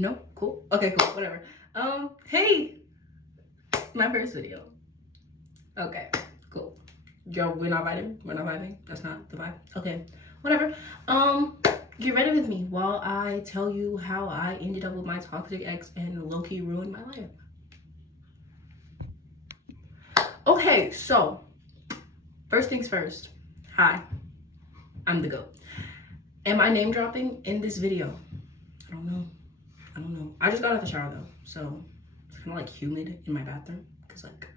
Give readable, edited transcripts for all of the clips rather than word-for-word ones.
No? Cool. Okay, cool. Whatever. Hey! My first video. Okay, cool. Yo, we're not vibing? We're not vibing? That's not the vibe? Okay, whatever. Get ready with me while I tell you how I ended up with my toxic ex and low-key ruined my life. Okay, so, first things first. Hi, I'm the GOAT. Am I name dropping in this video? I don't know. I just got out of the shower though, so it's kind of like humid in my bathroom because like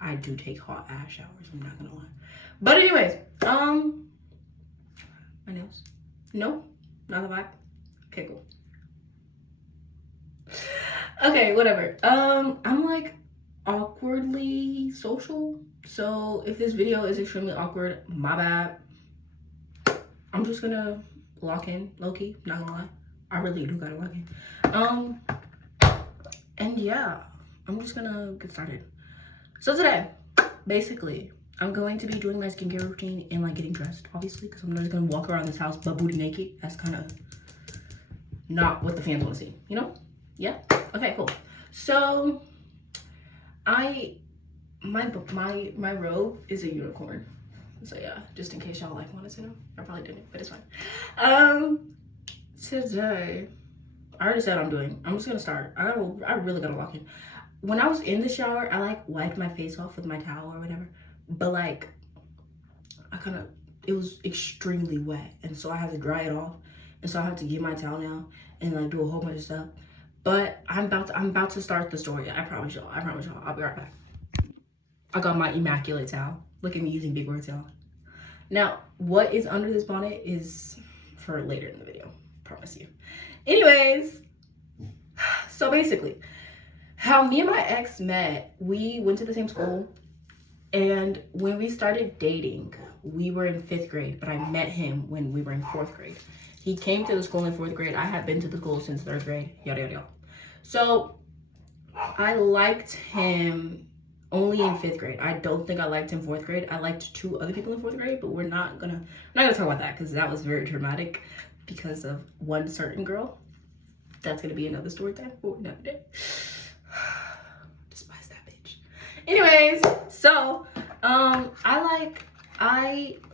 I do take hot ass showers, I'm not gonna lie. But anyways, my nails. No, not the vibe. Okay, cool. Okay, whatever. I'm like awkwardly social, so if this video is extremely awkward, my bad. I'm just gonna lock in, low-key, not gonna lie. I really do gotta lock in. And yeah, I'm just gonna get started. So today, basically, I'm going to be doing my skincare routine and like getting dressed, obviously, because I'm not just gonna walk around this house butt booty naked. That's kind of not what the fans want to see, you know? Yeah? Okay, cool. So, my robe is a unicorn. So yeah, just in case y'all like wanted to know. I probably didn't, but it's fine. Today, I already said what I'm doing. I'm just gonna start. I really gotta lock in. When I was in the shower, I like wiped my face off with my towel or whatever, but like it was extremely wet, and so I had to dry it off, and so I have to get my towel now and like do a whole bunch of stuff. But I'm about to start the story. I promise y'all. I'll be right back. I got my immaculate towel. Look at me using big words, y'all. Now, what is under this bonnet is for later in the video. Promise you. Anyways, so basically, how me and my ex met, we went to the same school, and when we started dating, we were in 5th grade, but I met him when we were in 4th grade. He came to the school in 4th grade. I had been to the school since 3rd grade, yada, yada, yada. So I liked him only in 5th grade. I don't think I liked him 4th grade. I liked 2 other people in 4th grade, but we're not gonna talk about that because that was very traumatic because of one certain girl. That's gonna be another story time for another day. Despise that bitch. Anyways, so I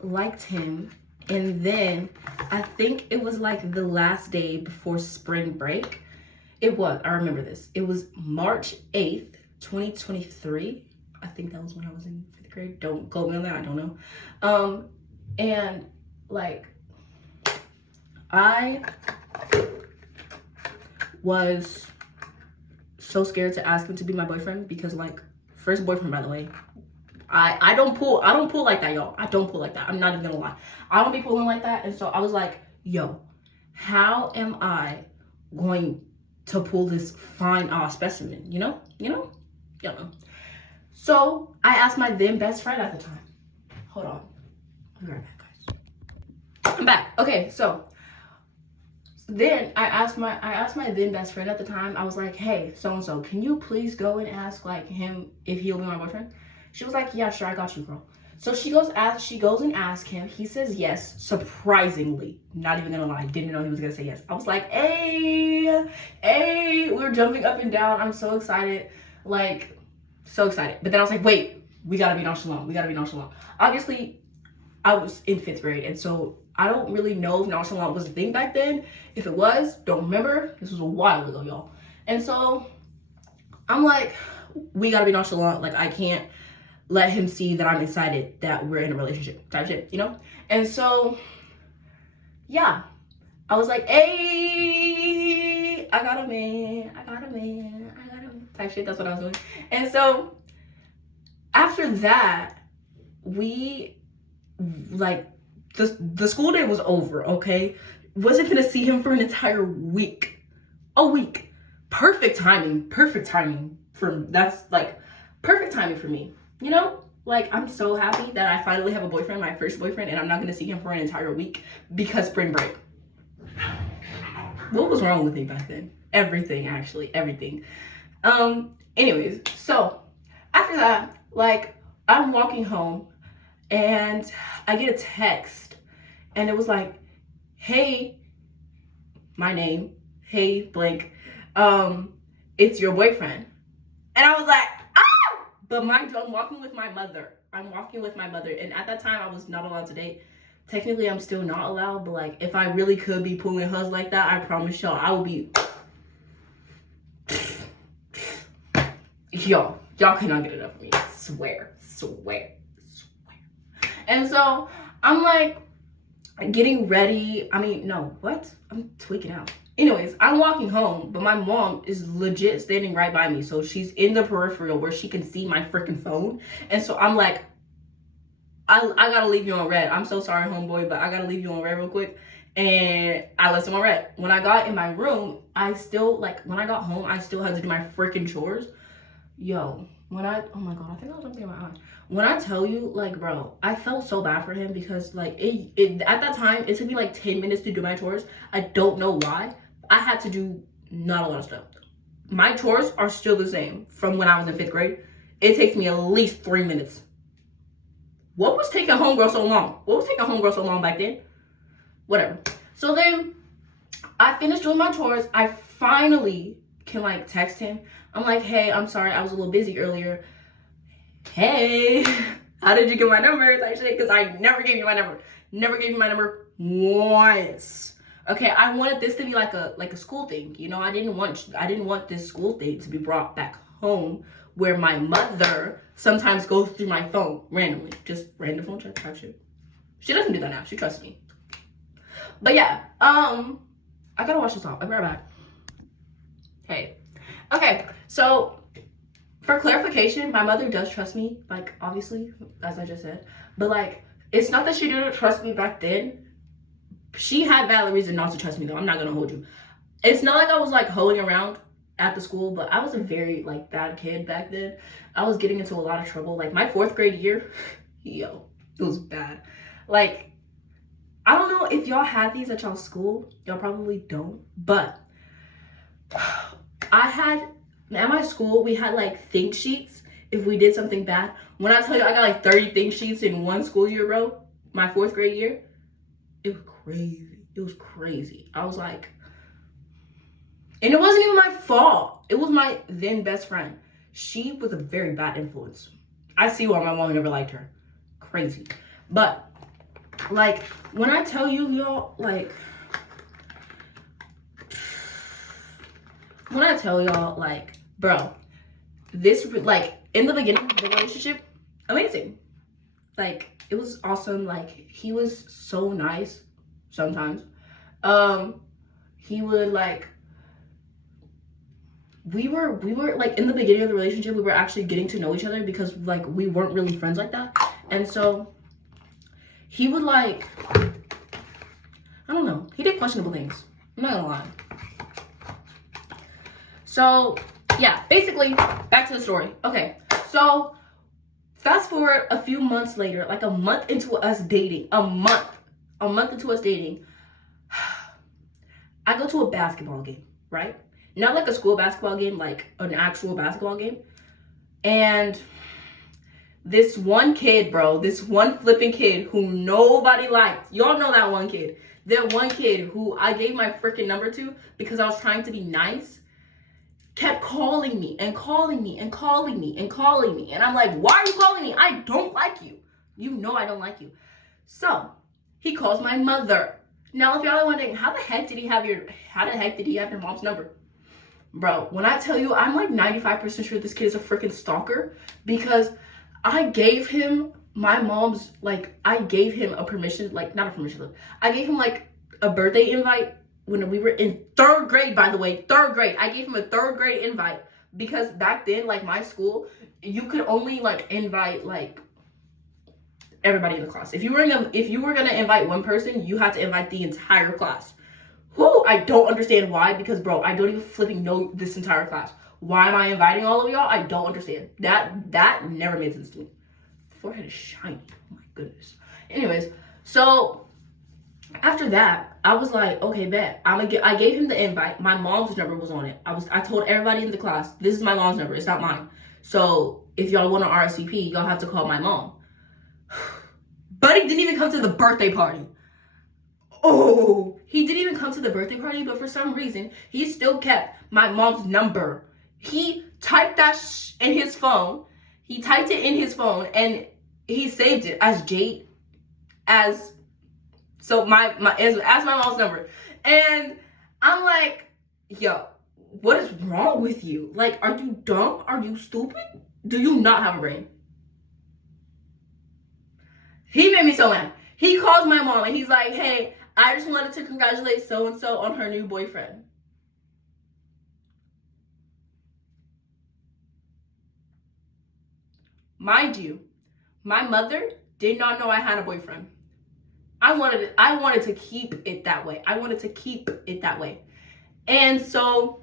liked him, and then I think it was like the last day before spring break. I remember this. It was March 8th, 2023. I think that was when I was in 5th grade. Don't quote me on that, I don't know. And like I was so scared to ask him to be my boyfriend because like first boyfriend, by the way. I don't pull like that, y'all. I don't pull like that. I'm not even gonna lie. I don't be pulling like that. And so I was like, yo, how am I going to pull this fine specimen, you know? Y'all know. So I asked my then best friend at the time. Hold on. I'll be right back, guys. I'm back. Okay, so then I asked my then best friend at the time. I was like, hey, so-and-so, can you please go and ask like him if he'll be my boyfriend? She was like, yeah, sure, I got you, girl. So she goes and asks him. He says yes, surprisingly. Not even gonna lie, didn't know he was gonna say yes. I was like, hey, we're jumping up and down. I'm so excited, like, so excited. But then I was like, wait, we gotta be nonchalant. Obviously, I was in 5th grade, and so I don't really know if nonchalant was a thing back then. If it was, don't remember. This was a while ago, y'all. And so I'm like, we gotta be nonchalant. Like, I can't let him see that I'm excited that we're in a relationship type shit, you know? And so, yeah, I was like, hey, I got a man type shit. That's what I was doing. And so after that, we like, the school day was over, okay? Wasn't gonna see him for an entire week. A week. Perfect timing that's like perfect timing for me. You know, like, I'm so happy that I finally have a boyfriend, my first boyfriend, and I'm not gonna see him for an entire week because spring break. What was wrong with me back then? Everything, actually, everything. Anyways, so after that, like, I'm walking home and I get a text and it was like, hey, my name, hey, blank, it's your boyfriend. And I was like, ah! But mind you, I'm walking with my mother. And at that time, I was not allowed to date. Technically, I'm still not allowed, but like, if I really could be pulling hus like that, I promise y'all, I will be... Y'all cannot get enough of me. Swear. And so, I'm like, getting ready. I mean, no, what? I'm tweaking out. Anyways, I'm walking home, but my mom is legit standing right by me. So she's in the peripheral where she can see my freaking phone. And so I'm like, I gotta leave you on red. I'm so sorry, homeboy, but I gotta leave you on red real quick. And I left him on red. When I got in my room, when I got home, I still had to do my freaking chores. Yo, oh my God, I think I was something in my eye. When I tell you, like, bro, I felt so bad for him because, like, at that time, it took me, like, 10 minutes to do my chores. I don't know why. I had to do not a lot of stuff. My chores are still the same from when I was in 5th grade. It takes me at least 3 minutes. What was taking homegirl so long? Back then? Whatever. So then, I finished doing my chores. I finally can, like, text him. I'm like, hey, I'm sorry, I was a little busy earlier. Hey, how did you get my number? Like shit, because I never gave you my number. Never gave you my number once. Okay, I wanted this to be like a school thing. You know, I didn't want this school thing to be brought back home where my mother sometimes goes through my phone randomly. Just random phone check type shit. She doesn't do that now. She trusts me. But yeah, I gotta watch this off. I'll be right back. Hey. Okay, so for clarification, my mother does trust me, like, obviously, as I just said. But, like, it's not that she didn't trust me back then. She had valid reason not to trust me, though. I'm not going to hold you. It's not like I was, like, hoeing around at the school, but I was a very, like, bad kid back then. I was getting into a lot of trouble. Like, my 4th grade year, yo, it was bad. Like, I don't know if y'all had these at y'all's school. Y'all probably don't. But at my school, we had like think sheets if we did something bad. When I tell you I got like 30 think sheets in one school year, bro, my 4th grade year, it was crazy. I was like, and it wasn't even my fault. It was my then best friend. She was a very bad influence. I see why my mom never liked her. Crazy. But like, when I tell you, y'all, like, bro, this, like, in the beginning of the relationship, amazing. Like, it was awesome. Like, he was so nice sometimes. He would, like, we were, like, in the beginning of the relationship, we were actually getting to know each other because, like, we weren't really friends like that. And so, he would, like, I don't know. He did questionable things. I'm not gonna lie. So, yeah, basically, back to the story. Okay, so fast forward a few months later, like a month into us dating, a month into us dating, I go to a basketball game, right? Not like a school basketball game, like an actual basketball game. And this one kid, bro, this one flipping kid who nobody liked, y'all know that one kid. That one kid who I gave my freaking number to because I was trying to be nice, kept calling me and calling me and calling me and calling me. And I'm like, why are you calling me? I don't like you. You know I don't like you. So he calls my mother. Now, if y'all are wondering, how the heck did he have your mom's number? Bro, when I tell you, I'm like 95% sure this kid is a freaking stalker because I gave him my mom's, like, I gave him a permission, like, not a permission slip. I gave him like a birthday invite when we were in 3rd grade, by the way, 3rd grade. I gave him a 3rd grade invite because back then, like, my school, you could only, like, invite, like, everybody in the class. If you were gonna invite one person, you had to invite the entire class. Who I don't understand why, because, bro, I don't even flipping know this entire class. Why am I inviting all of y'all? I don't understand. That never made sense to me. The forehead is shiny. Oh my goodness. Anyways, so after that, I was like, okay, bet. I gave him the invite. My mom's number was on it. I told everybody in the class, this is my mom's number. It's not mine. So if y'all want to RSVP, y'all have to call my mom. Buddy didn't even come to the birthday party. Oh, He didn't even come to the birthday party, but for some reason, he still kept my mom's number. He typed that in his phone. He typed it in his phone, and he saved it as Jade, as my mom's number. And I'm like, yo, what is wrong with you? Like, are you dumb? Are you stupid? Do you not have a brain? He made me so mad. He calls my mom and he's like, hey, I just wanted to congratulate so-and-so on her new boyfriend. Mind you, my mother did not know I had a boyfriend. I wanted to keep it that way. I wanted to keep it that way. And so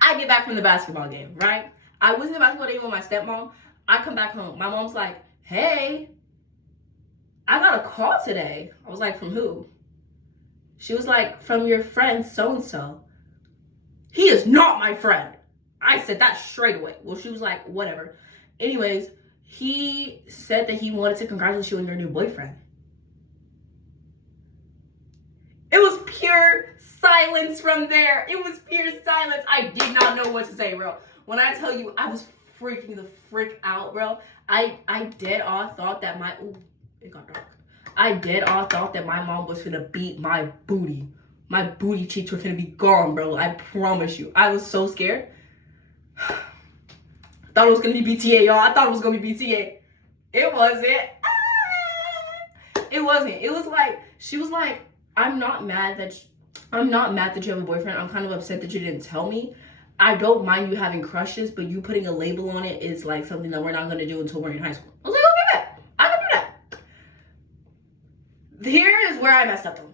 I get back from the basketball game, right? I was in the basketball game with my stepmom. I come back home. My mom's like, hey, I got a call today. I was like, from who? She was like, from your friend so-and-so. He is not my friend. I said that straight away. Well, she was like, whatever. Anyways, he said that he wanted to congratulate you on your new boyfriend. It was pure silence from there. It was pure silence. I did not know what to say, bro. When I tell you, I was freaking the frick out, bro. I dead on thought that it got dark. I dead on thought that my mom was finna beat my booty. My booty cheeks were finna be gone, bro. I promise you. I was so scared. Thought it was gonna be BTA, y'all. I thought it was gonna be BTA. It wasn't. It wasn't. It was like, she was like, I'm not mad that you have a boyfriend. I'm kind of upset that you didn't tell me. I don't mind you having crushes, but you putting a label on it is like something that we're not gonna do until we're in high school. I was like, okay, I can do that. Here is where I messed up though.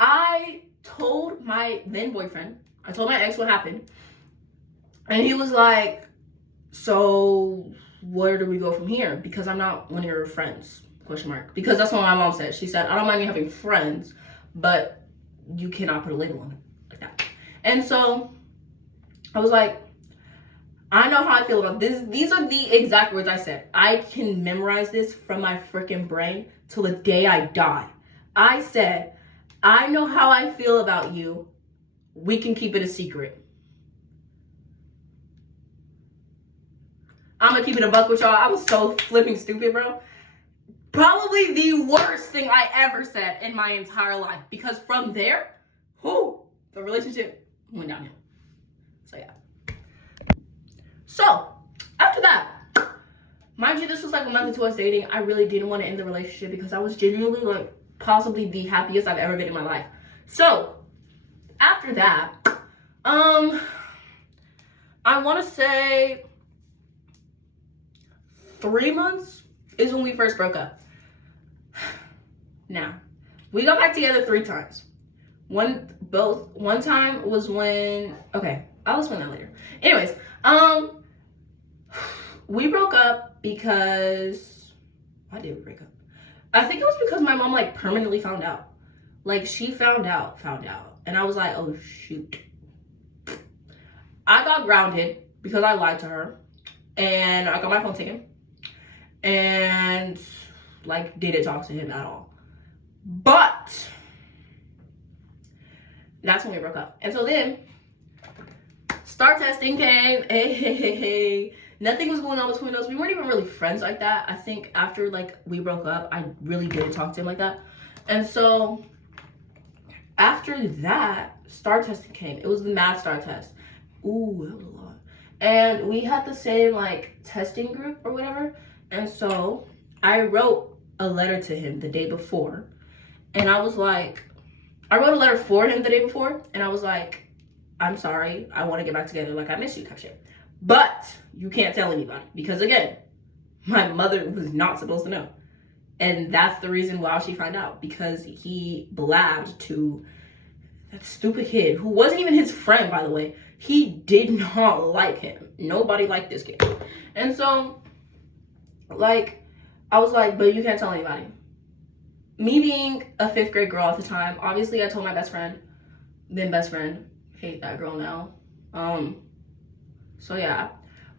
I told my then boyfriend, I told my ex what happened, and he was like, so where do we go from here? Because I'm not one of your friends, ? Because that's what my mom said. She said, I don't mind you having friends, but you cannot put a label on it like that. And so I was like, I know how I feel about this. These are the exact words I said. I can memorize this from my freaking brain till the day I die. I said, I know how I feel about you. We can keep it a secret. I'm gonna keep it a buck with y'all. I was so flipping stupid, bro. Probably the worst thing I ever said in my entire life. Because from there, the relationship went downhill. So yeah. So, after that, mind you, this was like a month into us dating. I really didn't want to end the relationship because I was genuinely like possibly the happiest I've ever been in my life. So, after that, I want to say 3 months is when we first broke up. Now, we got back together 3 times. One time was when, okay, I'll explain that later. Anyways, we broke up because, why did we break up? I think it was because my mom like permanently found out. Like she found out. And I was like, oh shoot. I got grounded because I lied to her. And I got my phone taken. And like didn't talk to him at all. But that's when we broke up. And so then STAR testing came. Hey. Nothing was going on between us. We weren't even really friends like that. I think after like we broke up, I really didn't talk to him like that. And so after that, STAR testing came. It was the math STAR test. Ooh, that was a lot. And we had the same like testing group or whatever. And so I wrote a letter to him the day before. And I was like, I wrote a letter for him the day before. And I was like, I'm sorry. I want to get back together. Like, I miss you type shit. But you can't tell anybody. Because again, my mother was not supposed to know. And that's the reason why she found out. Because he blabbed to that stupid kid who wasn't even his friend, by the way. He did not like him. Nobody liked this kid. And so, like, I was like, but you can't tell anybody. Me being a 5th grade girl at the time, obviously I told my best friend, then best friend, hate that girl now. So yeah.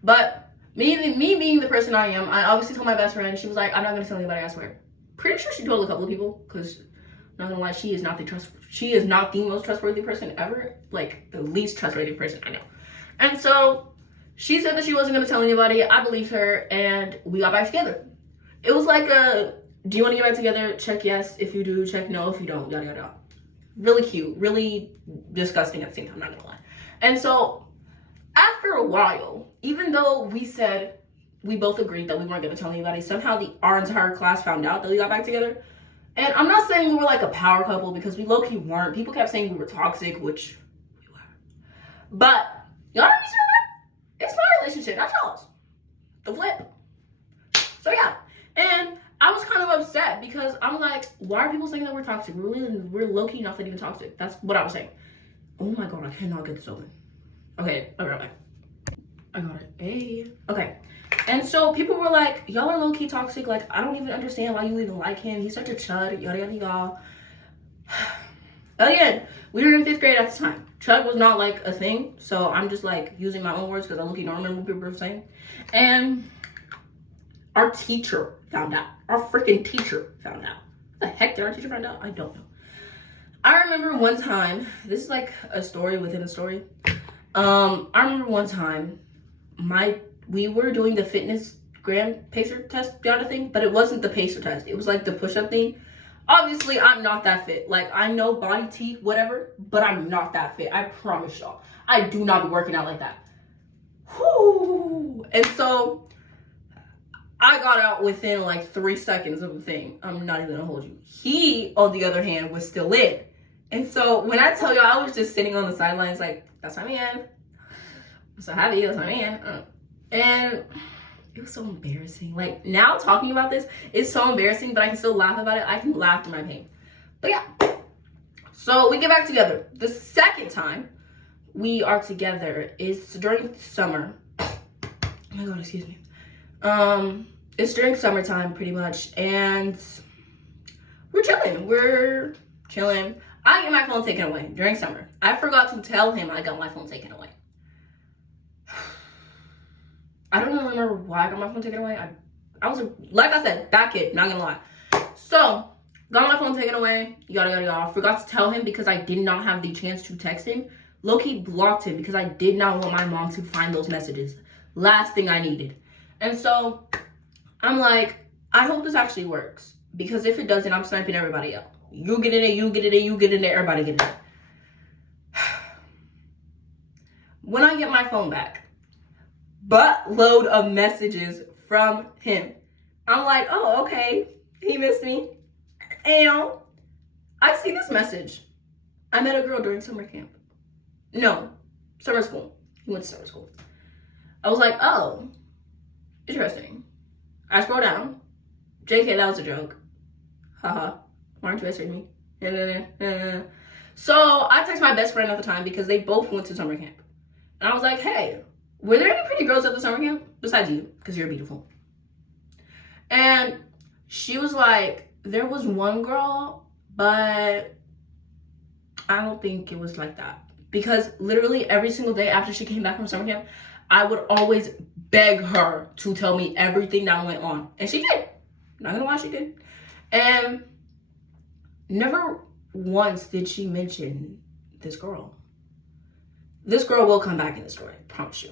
But me being the person I am, I obviously told my best friend. She was like, I'm not gonna tell anybody, I swear. Pretty sure she told a couple of people, because I'm not gonna lie, she is not the she is not the most trustworthy person ever, like the least trustworthy person I know. And so she said that she wasn't going to tell anybody. I believed her, and we got back together. It was like a, do you want to get back together? Check yes if you do, check no if you don't, yada, yada. Really cute, really disgusting at the same time, not gonna lie. And so after a while, even though we said, we both agreed that we weren't gonna tell anybody, somehow our entire class found out that we got back together. And I'm not saying we were like a power couple, because we low-key weren't. People kept saying we were toxic, which we were. But y'all don't understand that? It's my relationship, not y'all's. The flip. So yeah. And I was kind of upset because I'm like, why are people saying that we're toxic? We're low-key not even toxic. That's what I was saying. Oh my god, I cannot get this open. Okay, okay. I got it. Hey. Okay. And so people were like, y'all are low-key toxic. Like, I don't even understand why you even like him. He's such a chud. Yada, yada, yada. Again, we were in 5th grade at the time. Chud was not like a thing. So I'm just like using my own words because I low-key don't remember what people were saying. And our teacher found out. Our freaking teacher found out. What the heck did our teacher find out? I don't know. I remember one time, this is like a story within a story. I remember one time, we were doing the fitness gram pacer test yada thing, but it wasn't the pacer test. It was like the push-up thing. Obviously, I'm not that fit. Like, I know body T, whatever, but I'm not that fit. I promise y'all. I do not be working out like that. Whoo! And so I got out within like 3 seconds of the thing. I'm not even gonna hold you. He, on the other hand, was still in. And so when I tell y'all, I was just sitting on the sidelines like, that's my man. I'm so happy, that's my man. And it was so embarrassing. Like, now talking about this, it's so embarrassing, but I can still laugh about it. I can laugh through my pain. But yeah. So we get back together. The second time we are together is during summer. Oh my god, excuse me. It's during summertime pretty much, and we're chilling. I get my phone taken away during summer. I forgot to tell him I got my phone taken away. I don't really remember why I got my phone taken away. I was, like I said, that kid, not gonna lie. So, got my phone taken away, yada, yada, yada. Forgot to tell him because I did not have the chance to text him. Low-key blocked him because I did not want my mom to find those messages. Last thing I needed. And so, I'm like, I hope this actually works. Because if it doesn't, I'm sniping everybody out. You get in it, you get in it, you get in there, everybody get in it. When I get my phone back, buttload of messages from him. I'm like, oh, okay, he missed me. And I see this message. I met a girl during summer camp. No, summer school. He went to summer school. I was like, oh, interesting. I scroll down. JK, that was a joke. Haha. Why aren't you answering me? So I text my best friend at the time because they both went to summer camp. And I was like, hey, were there any pretty girls at the summer camp? Besides you, because you're beautiful. And she was like, there was one girl, but I don't think it was like that. Because literally every single day after she came back from summer camp, I would always beg her to tell me everything that went on. And she did. Not gonna lie, she did. And never once did she mention this girl. This girl will come back in the story, I promise you.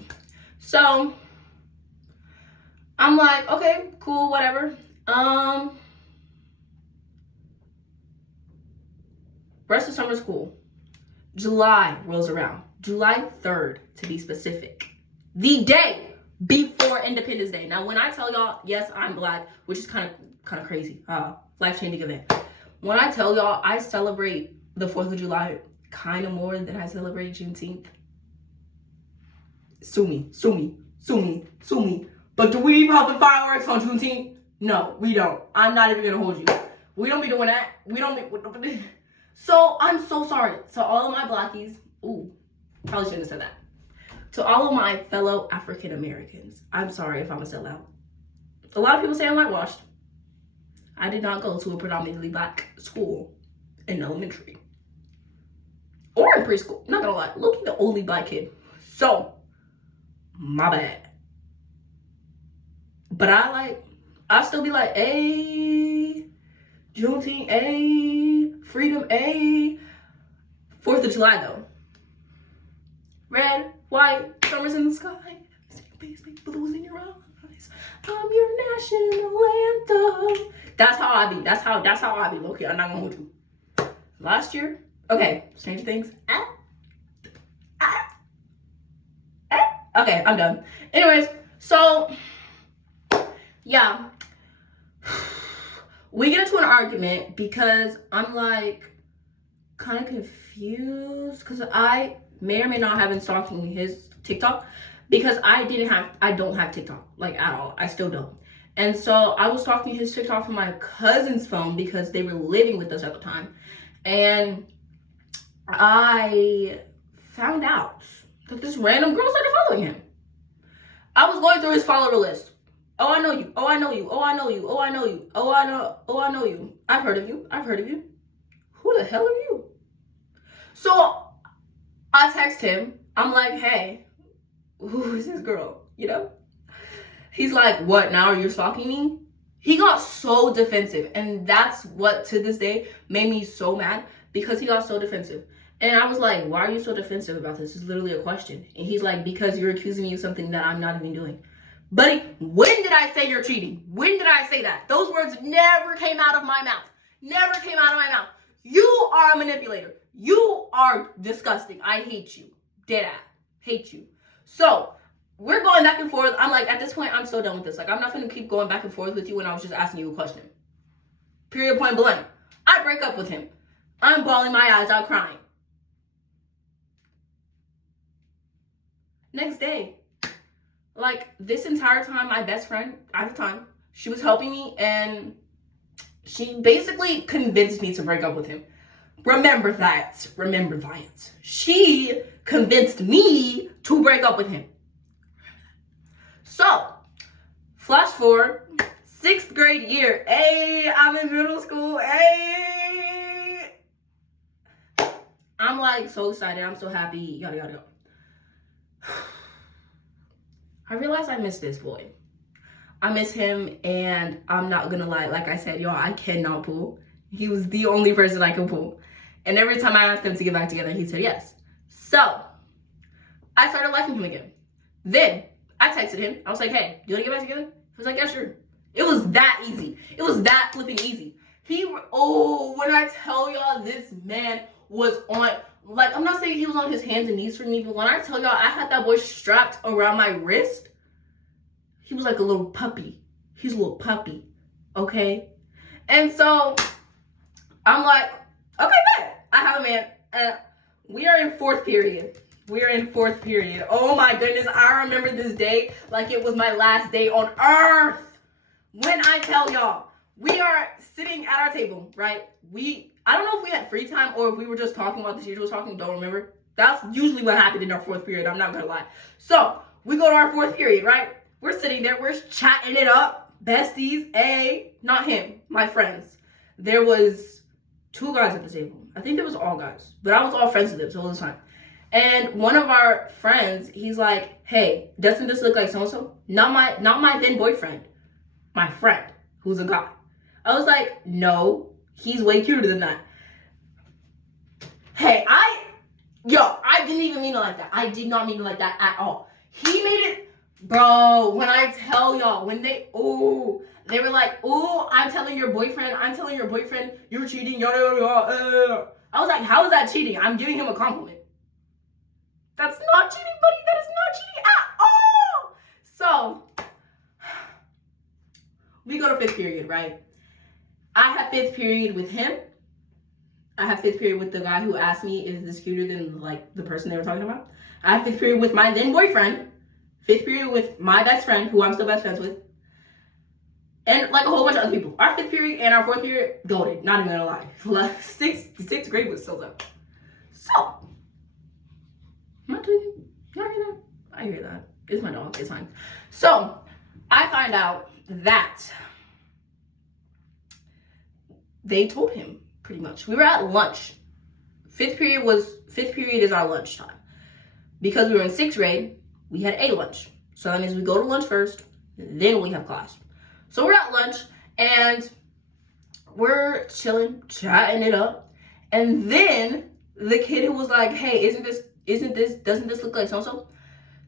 So I'm like, okay, cool, whatever. Rest of summer's cool. July rolls around. July 3rd, to be specific. The day before Independence Day. Now, when I tell y'all, yes, I'm black, which is kind of crazy, life-changing event. When I tell y'all, I celebrate the 4th of July kind of more than I celebrate Juneteenth. Sue me. But do we pop the fireworks on Juneteenth? No, we don't. I'm not even gonna hold you. We don't be doing that. So I'm so sorry to all of my blackies. Ooh, probably shouldn't have said that. To all of my fellow African Americans, I'm sorry if I'm a sellout. A lot of people say I'm whitewashed. I did not go to a predominantly black school in elementary or in preschool. Not gonna lie, look at the only black kid. So, my bad. But I still be like, hey, Juneteenth, hey, freedom, hey. 4th of July though. Red, white, summer's in the sky. Big blues in your eyes. I'm your national anthem. That's how I be. That's how I be. Low-key, I'm not gonna hold you. Last year, okay, Stranger Things. Okay, I'm done. Anyways, so yeah, we get into an argument because I'm like kind of confused because I may or may not have been stalking his TikTok because I don't have TikTok like at all. I still don't. And so I was stalking his TikTok from my cousin's phone because they were living with us at the time. And I found out that this random girl started following him. I was going through his follower list. Oh, I know you. Oh, I know you. Oh, I know you. Oh, I know you. Oh, I know you. I've heard of you. I've heard of you. Who the hell are you? So I text him. I'm like, hey, who is this girl? You know? He's like, what, now you're stalking me? He got so defensive. And that's what, to this day, made me so mad because he got so defensive. And I was like, why are you so defensive about this? It's literally a question. And he's like, because you're accusing me of something that I'm not even doing. Buddy, when did I say you're cheating? When did I say that? Those words never came out of my mouth. Never came out of my mouth. You are a manipulator. You are disgusting. I hate you. Dead ass. Hate you. So, we're going back and forth. I'm like, at this point, I'm so done with this. Like, I'm not going to keep going back and forth with you when I was just asking you a question. Period, point blank. I break up with him. I'm bawling my eyes out crying. Next day, like, this entire time, my best friend at the time, she was helping me, and she basically convinced me to break up with him. Remember that. Remember that. She convinced me to break up with him. So, flash forward, 6th grade year. Hey, I'm in middle school. Hey. I'm like so excited. I'm so happy. Yada, yada, yada. I realized I miss this boy. I miss him, and I'm not gonna lie. Like I said, y'all, I cannot pull. He was the only person I could pull. And every time I asked him to get back together, he said yes. So, I started liking him again. Then, I texted him. I was like, hey, you wanna get back together? He was like, yeah, sure. It was that easy. It was that flipping easy. When I tell y'all this man was on, like, I'm not saying he was on his hands and knees for me, but when I tell y'all I had that boy strapped around my wrist, he was like a little puppy. He's a little puppy, okay? And so, I'm like, okay, man, I have a man. We are in 4th period. We're in 4th period. Oh my goodness, I remember this day like it was my last day on earth. When I tell y'all, we are sitting at our table, right? I don't know if we had free time or if we were just talking while the teacher was talking, don't remember. That's usually what happened in our 4th period, I'm not gonna lie. So, we go to our 4th period, right? We're sitting there, we're chatting it up. Besties, not him, my friends. There was 2 guys at the table. I think there was all guys, but I was all friends with them, so it was fine. And one of our friends, he's like, hey, doesn't this look like so-and-so? Not my then boyfriend, my friend, who's a guy. I was like, no, he's way cuter than that. Hey, I didn't even mean it like that. I did not mean it like that at all. He made it, bro, when I tell y'all, they were like, I'm telling your boyfriend, you're cheating, yada, yada, yada. I was like, how is that cheating? I'm giving him a compliment. That's not cheating, buddy. That is not cheating at all. So, we go to 5th period, right? I have 5th period with him. I have 5th period with the guy who asked me, is this cuter than, like, the person they were talking about? I have 5th period with my then boyfriend. 5th period with my best friend, who I'm still best friends with. And, like, a whole bunch of other people. Our 5th period and our 4th period, goated. Not even gonna lie. 6th grade was still up. So, I'm not tweaking. I hear that. It's my dog. It's fine. So, I find out that they told him, pretty much. We were at lunch. 5th period is our lunch time. Because we were in 6th grade, we had a lunch. So that means we go to lunch first, then we have class. So we're at lunch, and we're chilling, chatting it up. And then the kid who was like, hey, doesn't this look like so-and-so?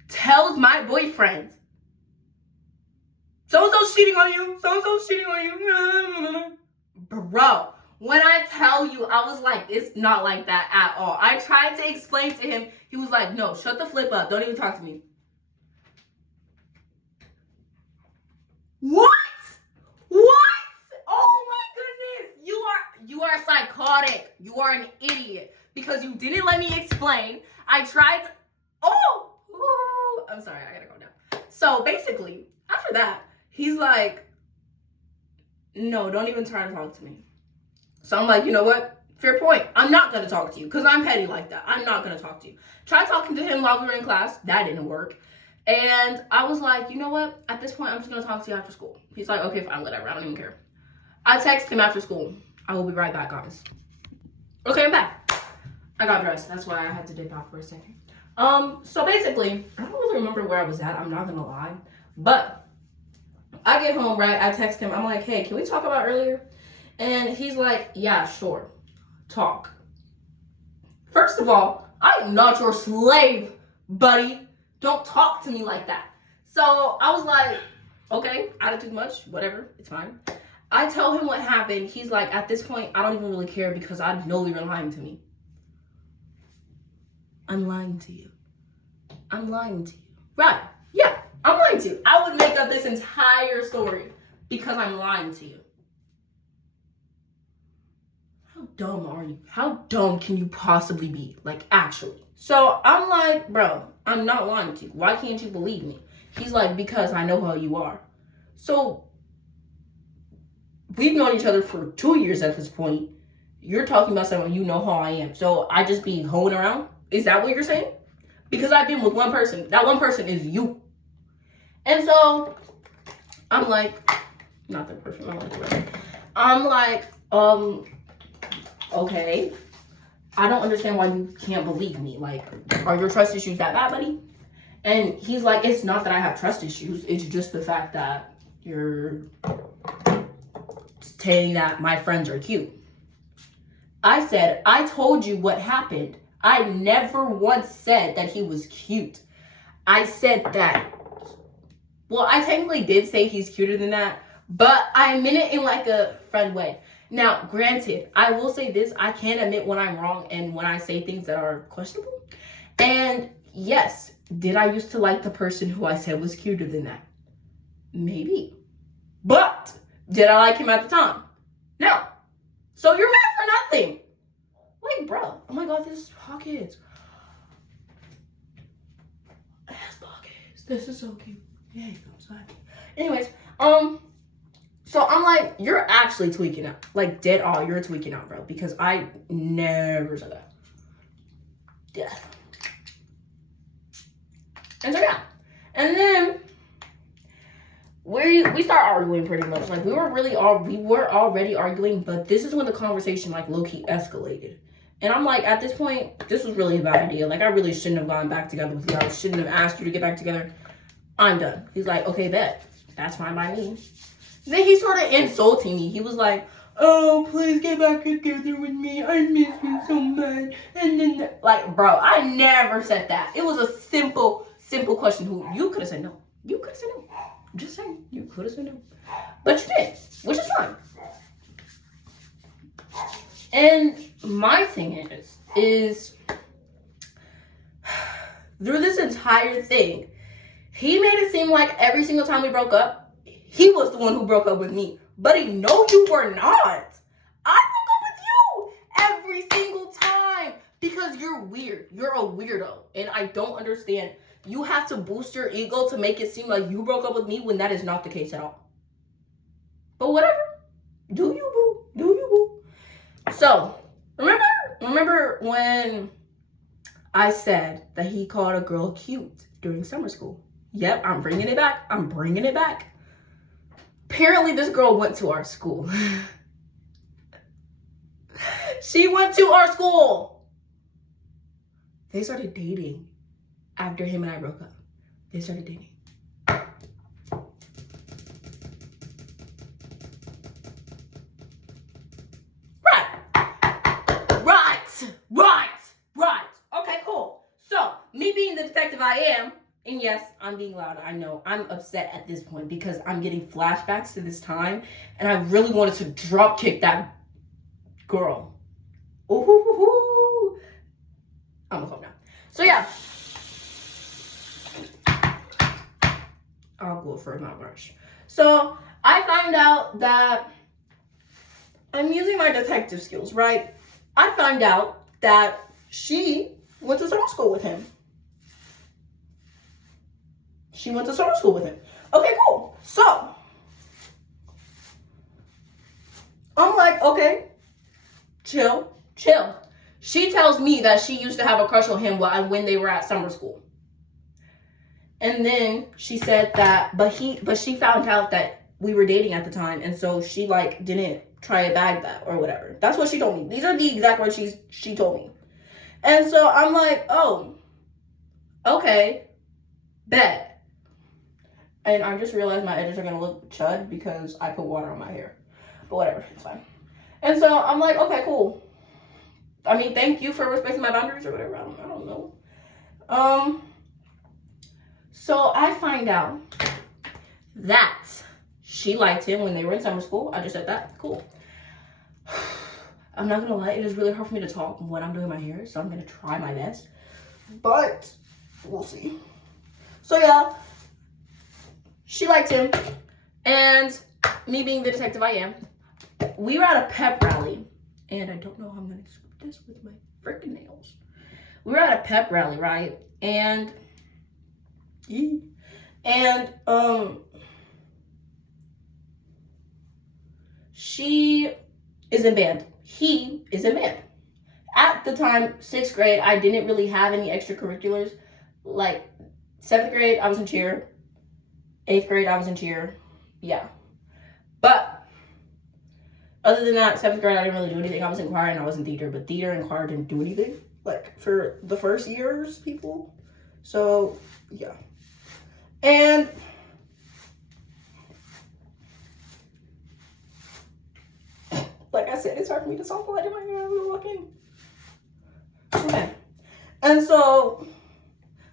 Tells my boyfriend, so-and-so's cheating on you, so-and-so's cheating on you. Bro, when I tell you, I was like, it's not like that at all. I tried to explain to him. He was like, no, shut the flip up. Don't even talk to me. What? What? Oh my goodness. You are psychotic. You are an idiot. Because you didn't let me explain. I tried to, I'm sorry, I gotta go now. So basically, after that, he's like, no, don't even try to talk to me. So I'm like, you know what? Fair point. I'm not gonna talk to you because I'm petty like that. I'm not gonna talk to you. Tried talking to him while we were in class. That didn't work. And I was like, you know what? At this point, I'm just gonna talk to you after school. He's like, okay, fine, whatever. I don't even care. I text him after school. I will be right back, guys. Okay, I'm back. I got dressed. That's why I had to dip out for a second. So basically, I don't really remember where I was at. I'm not gonna lie. But I get home, right? I text him. I'm like, hey, can we talk about earlier? And he's like, yeah, sure. Talk. First of all, I am not your slave, buddy. Don't talk to me like that. So I was like, okay, attitude much, whatever, it's fine. I tell him what happened. He's like, at this point, I don't even really care because I know you're lying to me. I'm lying to you. I'm lying to you. Right, yeah, I'm lying to you. I would make up this entire story because I'm lying to you. How dumb are you? How dumb can you possibly be? Like, actually. So I'm like, bro, I'm not lying to you. Why can't you believe me? He's like, because I know how you are. So we've known each other for 2 years at this point. You're talking about someone you know how I am. So I just be hoeing around? Is that what you're saying? Because I've been with one person. That one person is you. And so I'm like, not that person. I'm like, okay. I don't understand why you can't believe me. Like, are your trust issues that bad, buddy? And he's like, it's not that I have trust issues. It's just the fact that you're saying that my friends are cute. I said, I told you what happened. I never once said that he was cute. I said that, well, I technically did say he's cuter than that, but I meant it in like a friend way. Now, granted, I will say this, I can admit when I'm wrong and when I say things that are questionable. And yes, did I used to like the person who I said was cuter than that? Maybe. But did I like him at the time? No. So you're mad for nothing. Like, bro, oh my God, this is pockets. It has pockets. This is so cute. Yeah, I'm sorry. Anyways, so I'm like, you're actually tweaking out. Like, dead all, you're tweaking out, bro. Because I never said that. Yeah. And so, yeah. And then we start arguing pretty much. Like, we were already arguing, but this is when the conversation, like, low-key escalated. And I'm like, at this point, this was really a bad idea. Like, I really shouldn't have gone back together with you. I shouldn't have asked you to get back together. I'm done. He's like, okay, bet. That's fine by me. Then he started insulting me. He was like, oh, please get back together with me. I miss you so much. And then, like, bro, I never said that. It was a simple question. Who you could have said no. You could have said no. I'm just saying, you could have said no. But you did, which is fine. And my thing is through this entire thing, he made it seem like every single time we broke up, he was the one who broke up with me. Buddy, no, you were not. I broke up with you every single time because you're weird. You're a weirdo. And I don't understand. You have to boost your ego to make it seem like you broke up with me when that is not the case at all. But whatever. Do you, boo? Do you, boo? So, remember when I said that he called a girl cute during summer school? Yep, I'm bringing it back. Apparently, this girl went to our school. She went to our school. They started dating after him and I broke up. They started dating. Right. being the detective I am, and yes, I'm being loud. I know I'm upset at this point because I'm getting flashbacks to this time, and I really wanted to drop kick that girl. Ooh, I'm gonna calm down. So yeah, I'll go for a mouthwash. So I find out that I'm using my detective skills, right? I find out that she went to summer school with him. She went to summer school with him. Okay, cool. So I'm like, okay, chill. She tells me that she used to have a crush on him when they were at summer school. And then she said that, but she found out that we were dating at the time, and so she like didn't try to bag that or whatever. That's what she told me. These are the exact words she told me. And so I'm like, oh, okay, bet. And I just realized my edges are gonna look chud because I put water on my hair. But whatever, it's fine. And so I'm like, okay, cool. I mean, thank you for respecting my boundaries or whatever. I don't know. So I find out that she liked him when they were in summer school. I just said that. Cool. I'm not gonna lie, it is really hard for me to talk when I'm doing my hair, so I'm gonna try my best. But we'll see. So yeah, she liked him, and me being the detective I am, we were at a pep rally, and I don't know how I'm gonna scoop this with my freaking nails. We were at a pep rally, right? And she is in band. He is in band. At the time, 6th grade, I didn't really have any extracurriculars. Like 7th grade, I was in cheer. 8th grade, I was in cheer. Yeah. But other than that, 7th grade, I didn't really do anything. I was in choir and I was in theater, but theater and choir didn't do anything. Like for the first years, people. So yeah. And like I said, it's hard for me to talk while I do my hair. I'm walking. Okay. And so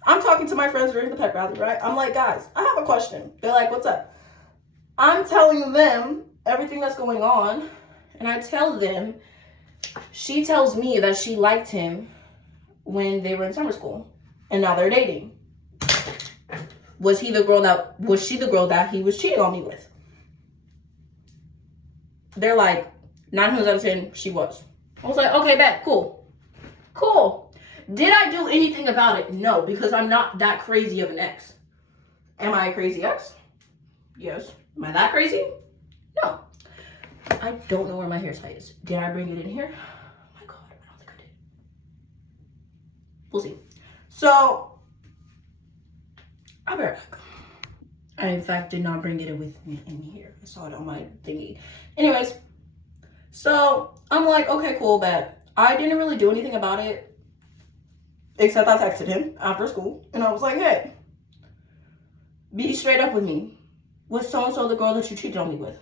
I'm talking to my friends during the pep rally, right? I'm like, guys, I have a question. They're like, what's up? I'm telling them everything that's going on, and I tell them, she tells me that she liked him when they were in summer school, and now they're dating. Was she the girl that he was cheating on me with? They're like, 9 times out of 10, she was. I was like, okay, bet, cool. Did I do anything about it? No, because I'm not that crazy of an ex. Am I a crazy ex? Yes. Am I that crazy? No. I don't know where my hair tie is. Did I bring it in here? Oh my God, I don't think I did. We'll see. So, I'll be right back. I, in fact, did not bring it with me in here. I saw it on my thingy. Anyways, so I'm like, okay, cool, bet. I didn't really do anything about it, except I texted him after school, and I was like, hey, be straight up with me. Was so-and-so the girl that you cheated on me with?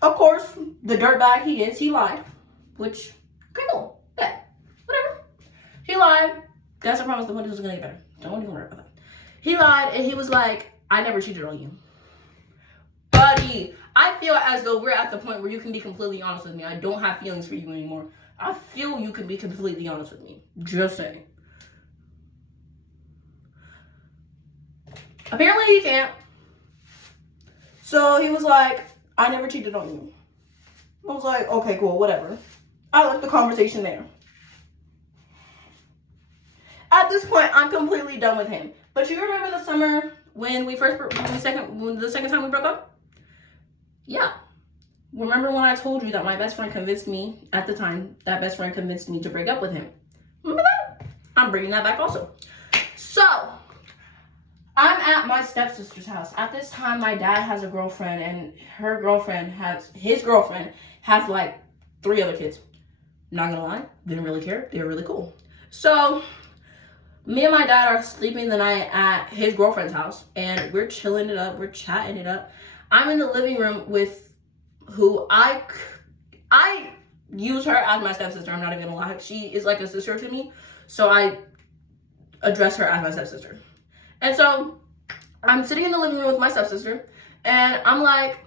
Of course, the dirtbag he is, he lied, which, okay, cool, bet. Whatever. He lied. Guys, I promised the windows was gonna get better. Don't even worry about that. He lied, and he was like, I never cheated on you. Buddy, I feel as though we're at the point where you can be completely honest with me. I don't have feelings for you anymore. I feel you can be completely honest with me. Just saying. Apparently he can't. So he was like, I never cheated on you. I was like, okay, cool, whatever. I left the conversation there. At this point, I'm completely done with him. But you remember the summer when the second time we broke up? Yeah. Remember when I told you that my best friend convinced me, at the time, that best friend convinced me to break up with him? Remember that? I'm bringing that back also. So, I'm at my stepsister's house. At this time, my dad has a girlfriend, and his girlfriend has like 3 other kids. Not gonna lie, didn't really care. They were really cool. So, me and my dad are sleeping the night at his girlfriend's house, and we're chilling it up, we're chatting it up. I'm in the living room with who I use her as my stepsister. I'm not even gonna lie. She is like a sister to me. So I address her as my stepsister. And so I'm sitting in the living room with my stepsister, and I'm like,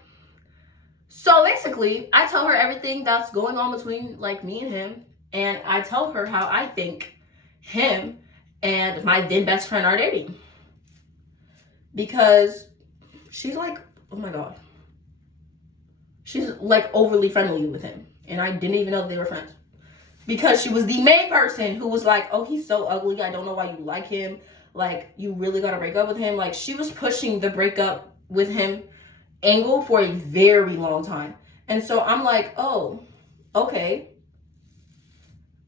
so basically, I tell her everything that's going on between like me and him, and I tell her how I think him and my then best friend are dating. Because she's like, oh my God. She's like overly friendly with him. And I didn't even know that they were friends. Because she was the main person who was like, oh, he's so ugly. I don't know why you like him. Like, you really gotta break up with him. Like, she was pushing the breakup with him angle for a very long time. And so I'm like, oh, okay.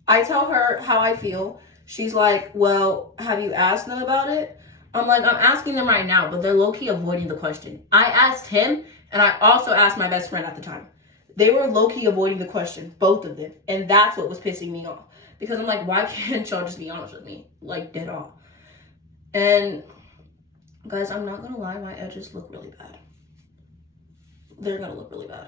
I tell her how I feel. She's like, well, have you asked them about it? I'm like, I'm asking them right now, but they're low-key avoiding the question. I asked him, and I also asked my best friend at the time. They were low-key avoiding the question, both of them. And that's what was pissing me off. Because I'm like, why can't y'all just be honest with me? Like, dead off. And, guys, I'm not gonna lie, my edges look really bad. They're gonna look really bad.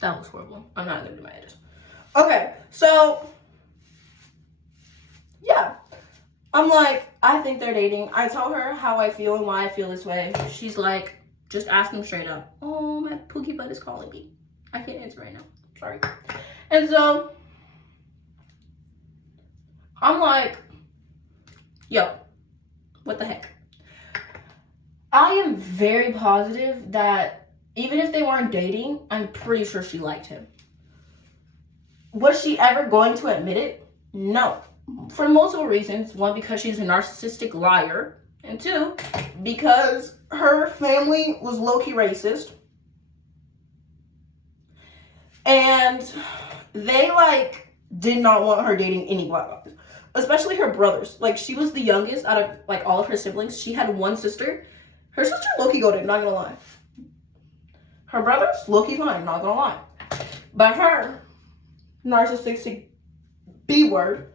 That was horrible. I'm not gonna do my edges. Okay, so yeah, I'm like, I think they're dating. I tell her how I feel and why I feel this way. She's like, just ask them straight up. Oh, my pookie butt is calling me. I can't answer right now. Sorry. And so I'm like, yo, what the heck? I am very positive that even if they weren't dating, I'm pretty sure she liked him. Was she ever going to admit it? No. For multiple reasons. One, because she's a narcissistic liar. And two, because her family was low-key racist. And they, like, did not want her dating any black guys. Especially her brothers. Like, she was the youngest out of, like, all of her siblings. She had one sister. Her sister low-key goated, not gonna lie. Her brothers, low-key fine, not gonna lie. But her, narcissistic B-word,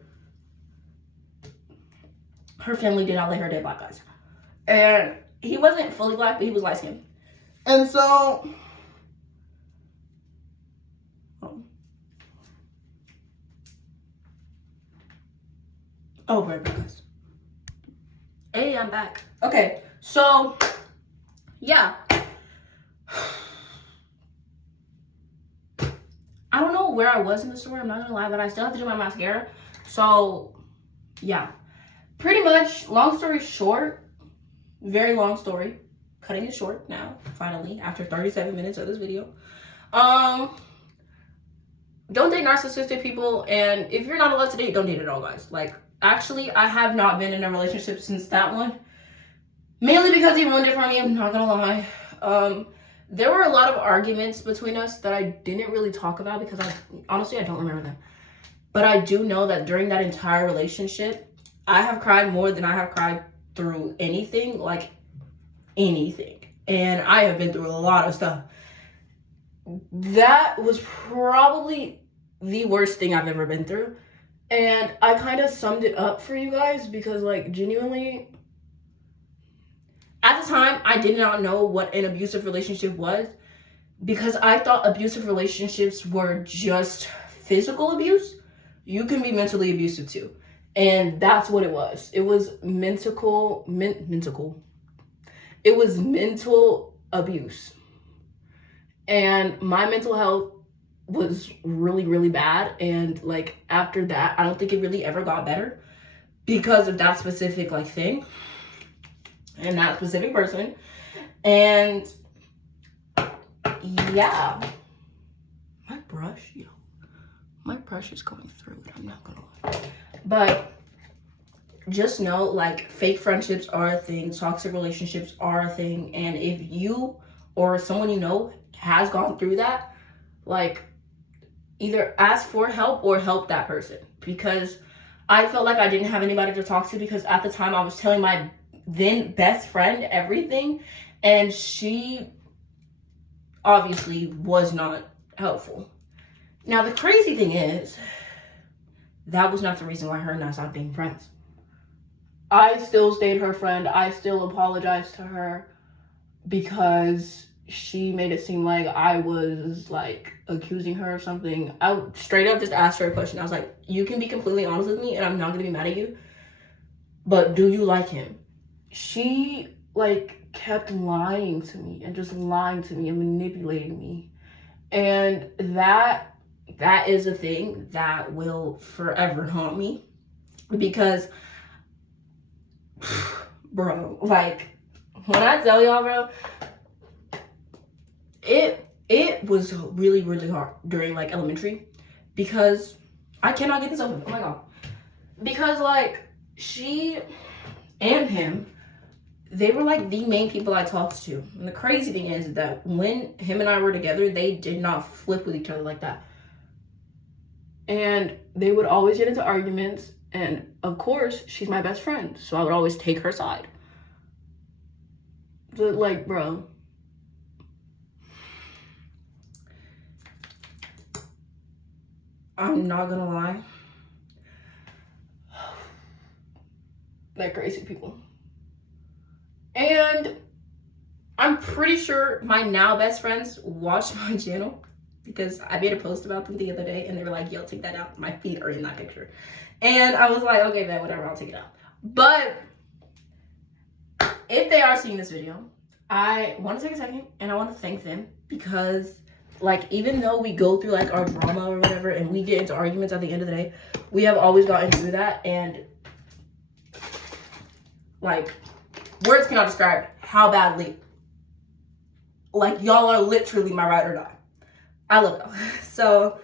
her family did not let her date black guys. And he wasn't fully black, but he was light-skinned. And so, oh, we're back, guys. Hey, I'm back. Okay, so, yeah. I don't know where I was in the story, I'm not gonna lie, but I still have to do my mascara. So, yeah. Pretty much, long story short, very long story. Cutting it short now, finally, after 37 minutes of this video. Don't date narcissistic people, and if you're not allowed to date, don't date at all, guys. Like, actually, I have not been in a relationship since that one. Mainly because he ruined it for me, I'm not gonna lie. There were a lot of arguments between us that I didn't really talk about because honestly, I don't remember them. But I do know that during that entire relationship, I have cried more than I have cried through anything, like anything. And I have been through a lot of stuff. That was probably the worst thing I've ever been through. And I kind of summed it up for you guys because, like, genuinely, at the time, I did not know what an abusive relationship was because I thought abusive relationships were just physical abuse. You can be mentally abusive too. And that's what it was. It was mental abuse. And my mental health was really, really bad. And, like, after that, I don't think it really ever got better because of that specific, like, thing. And that specific person. And yeah, my brush is going through it, I'm not gonna lie. But just know, like, fake friendships are a thing, toxic relationships are a thing, and if you or someone you know has gone through that, like, either ask for help or help that person. Because I felt like I didn't have anybody to talk to because at the time I was telling my then best friend everything, and she obviously was not helpful. Now the crazy thing is, that was not the reason why her and I stopped being friends. I still stayed her friend. I still apologized to her because she made it seem like I was like accusing her of something. I straight up just asked her a question. I was like, you can be completely honest with me and I'm not gonna be mad at you, but do you like him? She like kept lying to me and just lying to me and manipulating me. And that is a thing that will forever haunt me, because bro, like when I tell y'all, bro, it was really, really hard during like elementary, because I cannot get this open. Oh my god. Because like she and him, they were like the main people I talked to. And the crazy thing is that when him and I were together, they did not flip with each other like that. And they would always get into arguments. And of course, she's my best friend, so I would always take her side. But like, bro, I'm not gonna lie. They're crazy people. And I'm pretty sure my now best friends watched my channel, because I made a post about them the other day and they were like, yo, take that out. My feet are in that picture. And I was like, okay, man, whatever, I'll take it out. But if they are seeing this video, I want to take a second and I want to thank them, because like, even though we go through like our drama or whatever and we get into arguments at the end of the day, we have always gotten through that. And like, words cannot describe how badly, like, y'all are literally my ride or die. I love y'all. So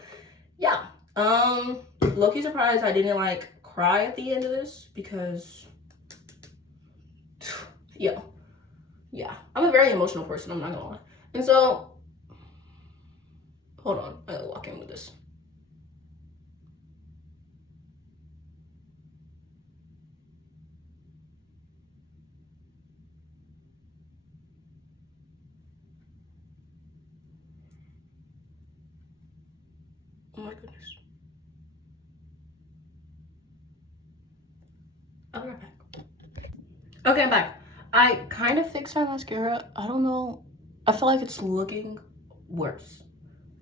yeah, low-key surprised I didn't like cry at the end of this, because yeah, I'm a very emotional person, I'm not gonna lie. And so hold on, I gotta walk in with this. Oh my goodness. I'll be right back. Okay, I'm back. I kind of fixed my mascara. I don't know. I feel like it's looking worse.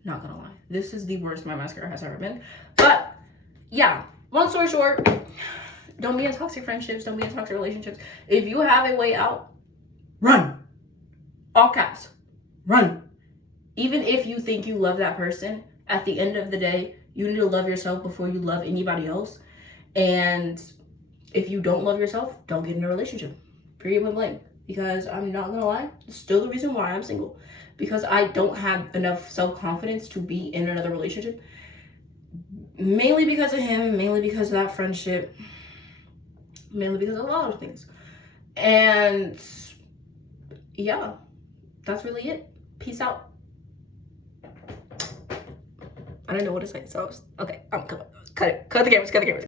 Not gonna lie. This is the worst my mascara has ever been. But yeah, long story short, don't be in toxic friendships. Don't be in toxic relationships. If you have a way out, run. All caps. Run. Even if you think you love that person, at the end of the day, you need to love yourself before you love anybody else. And if you don't love yourself, don't get in a relationship. Period, point blank. Because I'm not gonna lie, it's still the reason why I'm single. Because I don't have enough self-confidence to be in another relationship. Mainly because of him, mainly because of that friendship, mainly because of a lot of things. And yeah, that's really it. Peace out. I don't know what to say, so okay, I'm cut it. Cut the cameras.